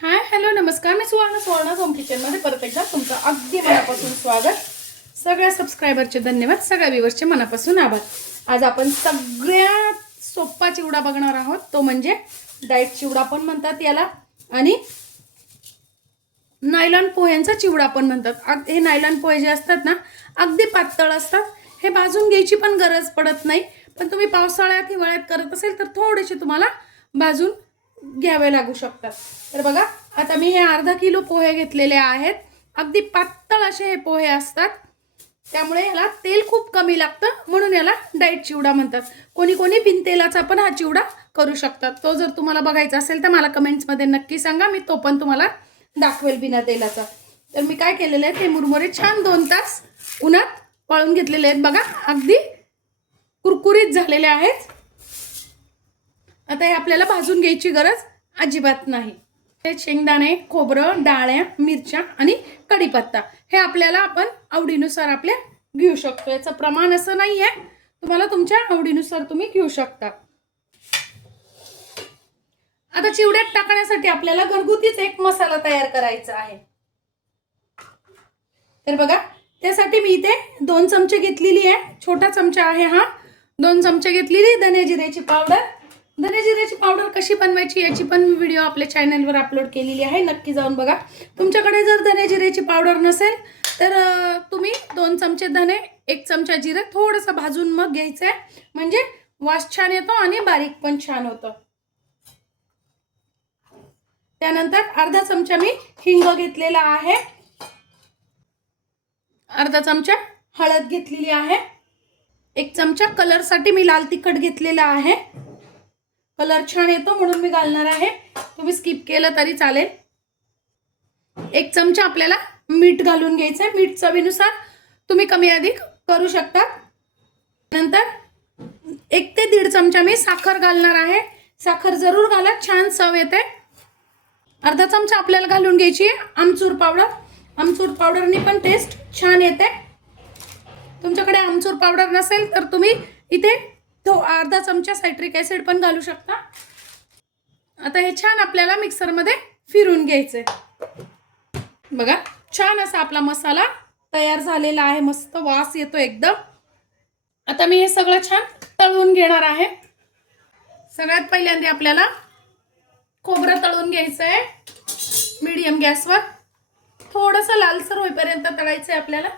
Hi hello नमस्कार, मी Suvarna home किचनमध्ये परत एकदा तुमचं अगदी मनापासून स्वागत. सगळ्या सबस्क्रायबरचे धन्यवाद, सगळ्या व्ह्यूअर्सचे मनापासून आभार. आज आपण सगळ्यात सोपा चिवडा बघणार आहोत, तो म्हणजे डाएट चिवडा पण म्हणतात याला आणि नायलॉन पोह्यांचा चिवडा पण म्हणतात. हे नायलॉन पोहे जे असतात ना, अगदी पातळ असतात. हे भाजून घ्यायची पण गरज पडत नाही, पण तुम्ही पावसाळ्यात हिवाळ्यात करत असेल तर थोडेसे तुम्हाला भाजून घ्यावे लागू शकतात. तर बघा, आता मी हे अर्धा किलो पोहे घेतलेले आहेत. अगदी पातळ असे हे पोहे असतात, त्यामुळे याला तेल खूप कमी लागतं, म्हणून याला डाएट चिवडा म्हणतात. कोणी कोणी बिन तेलाचा पण हा चिवडा करू शकतात. तो जर तुम्हाला बघायचा असेल तर मला कमेंट्समध्ये नक्की सांगा, मी तो पण तुम्हाला दाखवेल बिना तेलाचा. तर मी काय केलेलं आहे, ते मुरमुरे छान 2 तास उन्हात वाळून घेतलेले आहेत. बघा, अगदी कुरकुरीत झालेले आहेत. आता हे आपल्याला भाजून घ्यायची गरज अजिबात नाही. हे शेंगदाणे, खोबरं, डाळ्या, मिरच्या आणि कढीपत्ता हे आपल्याला आपण आवडीनुसार आपल्या घेऊ शकतो. याचं प्रमाण असं नाही आहे, तुम्हाला तुमच्या आवडीनुसार तुम्ही घेऊ शकता. आता चिवड्यात टाकण्यासाठी आपल्याला घरगुतीच एक मसाला तयार करायचा आहे. तर बघा, त्यासाठी मी इथे 2 चमचे घेतलेली आहे. छोटा चमचा आहे हा. 2 चमचे घेतलेली धने जिऱ्याची पावडर. धने जिऱ्याची पावडर कशी बनवायची याची पण व्हिडिओ आपल्या चॅनलवर अपलोड केलेली आहे, नक्की जाऊन बघा. तुमच्याकडे जर धने जिऱ्याची पावडर नसेल तर तुम्ही 2 चमचे धने, 1 चमचा जिरे थोडंसं भाजून मग घ्यायचं आहे, म्हणजे वास छान येतो आणि बारीक पण छान होतं. त्यानंतर अर्धा चमचा मी हिंग घेतलेला आहे. अर्धा चमचा हळद घेतलेली आहे. 1 चमचा कलरसाठी मी लाल तिखट घेतलेला आहे. कलर छान येतो म्हणून मी घालणार आहे, तुम्ही स्किप केलं तरी चालेल. 1 चमचा आपल्याला मीठ घालून घ्यायचं आहे. मीठ चवीनुसार तुम्ही कमी अधिक करू शकता. नंतर 1 ते 1.5 चमचा मी साखर घालणार आहे. साखर जरूर घाला, छान चव येते. अर्धा चमचा आपल्याला घालून घ्यायची आमचूर पावडर. आमचूर पावडरनी पण टेस्ट छान येते. तुमच्याकडे आमचूर पावडर नसेल तर तुम्ही इथे तो अर्धा चमचा सायट्रिक ॲसिड पण घालू शकता. आता हे छान आपल्याला मिक्सरमध्ये फिरून घ्यायचे. बघा, छान असा आपला मसाला तयार झालेला आहे. मस्त वास येतो एकदम. आता मी हे सगळं छान तळून घेणार आहे. सगळ्यात पहिल्यांदा आपल्याला खोबरं तळून घ्यायचं आहे मीडियम गॅसवर. थोडंसं लालसर होईपर्यंत तळायचं आहे आपल्याला.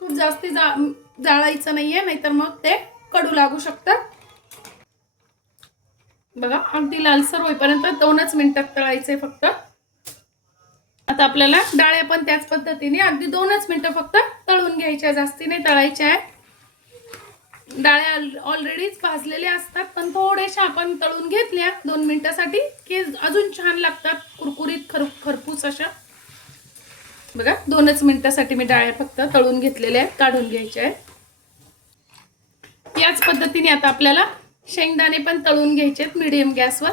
खूप जास्ती जाळायचं नाहीये, नाहीतर मग ते कडू लागू शकतं. बघा, अगदी लालसर होईपर्यंत 2च मिनिटात तळायचंय फक्त. आता आपल्याला डाळ्या पण त्याच पद्धतीने अगदी 2च मिनिटं फक्त तळून घ्यायच्या, जास्ती नाही तळायच्या आहे. डाळ्या ऑलरेडीच भाजलेल्या असतात, पण थोड्याशा आपण तळून घेतल्या 2 मिनिटासाठी की अजून छान लागतात, कुरकुरीत खरपूस अशा. बघा, 2च मिनिटासाठी मी डाळ्या फक्त तळून घेतलेल्या आहेत, काढून घ्यायच्या आहेत. याच पद्धतीने आता आपल्याला शेंगदाणे पण तळून घ्यायचे आहेत मीडियम गॅसवर.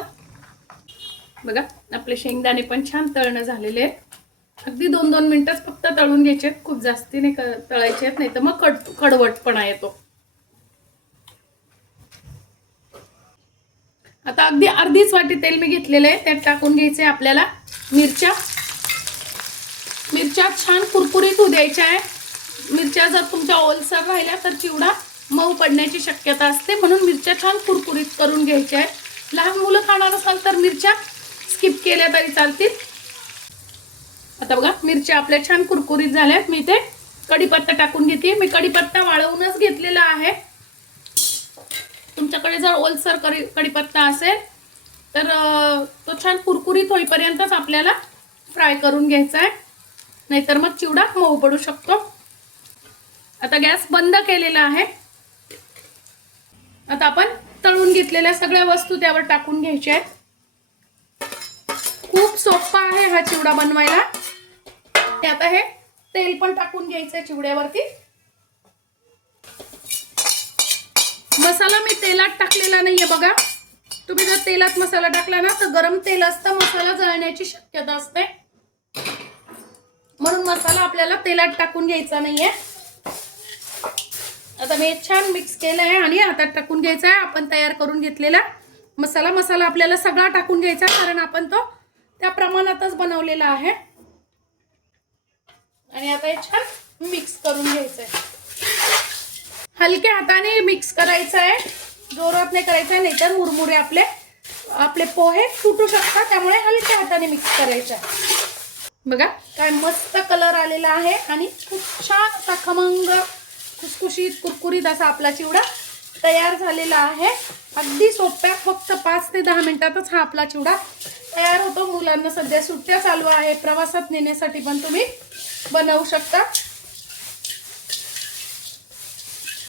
बघा, आपले शेंगदाणे पण छान तळणं झालेले आहेत. अगदी 2-2 मिनिटच फक्त तळून घ्यायचे आहेत, खूप जास्ती नाही तळायचे आहेत, नाही तर मग कडवटपणा येतो. आता अगदी अर्धीच वाटी तेल मी घेतलेलं आहे, त्यात टाकून घ्यायचे आपल्याला मिरच्या. मिरच्या छान कुरकुरीत होऊ द्यायच्या आहे. मिरच्या जर तुमच्या ओलसर राहिल्या तर चिवडा मऊ पडण्याची शक्यता असते, म्हणून मिरच्या छान कुरकुरीत करून घ्यायच्या आहेत. लहान मुलं खाणार असाल तर मिरच्या स्किप केल्या तरी चालतील. आता बघा, मिरच्या आपल्या छान कुरकुरीत झाल्यात. मी ते कढीपत्ता टाकून घेते. मी कढीपत्ता वाळवूनच घेतलेला आहे. तुमच्याकडे जर ओलसर कढीपत्ता असेल तर तो छान कुरकुरीत होईपर्यंतच आपल्याला फ्राय करून घ्यायचा आहे, नाहीतर मग चिवडा मऊ पडू शकतो. आता गॅस बंद केलेला आहे. आता आपण तळून घेतलेल्या सगळ्या वस्तू त्यावर टाकून घ्यायच्या आहेत. खूप सोपा आहे हा चिवडा बनवायला. आता हे तेल पण टाकून घ्यायचंय चिवड्यावरती. मसाला मी तेलात टाकलेला नाहीये. बघा, तुम्ही जर तेलात मसाला टाकला ना तर गरम तेल असतं, मसाला जळण्याची शक्यता असते, म्हणून मसाला आपल्याला तेलात टाकून घ्यायचा नाहीये. आता मी छान मिक्स केलं आहे आणि हातात टाकून घ्यायचा आहे आपण तयार करून घेतलेला मसाला. मसाला आपल्याला सगळा टाकून घ्यायचा, कारण आपण तो त्या प्रमाणातच बनवलेला आहे. आणि आता हे छान मिक्स करून घ्यायचं आहे. हलक्या हाताने मिक्स करायचं आहे, जोरात नाही करायचं आहे, नाहीतर मुरमुरे आपले पोहे फुटू शकतात. त्यामुळे हलक्या हाताने मिक्स करायचं आहे. बघा काय मस्त कलर आलेला आहे आणि खूप छान असा खमंग खुसखुशीत कुरकुरीत असा आपला चिवडा तयार झालेला आहे. अगदी सोप्या फक्त 5 ते 10 मिनिटातच हा आपला चिवडा तयार होतो. मुलांना सध्या सुट्ट्या चालू आहे, प्रवासात नेण्यासाठी पण तुम्ही बनवू शकता.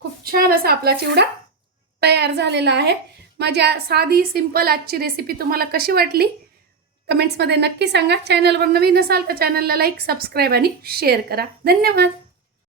खूप छान असा आपला चिवडा तयार झालेला आहे. माझी साधी सिंपल आजची रेसिपी तुम्हाला कशी वाटली कमेंट्समध्ये नक्की सांगा. चॅनलवर नवीन असाल तर चॅनलला लाईक, सबस्क्राईब आणि शेअर करा. धन्यवाद.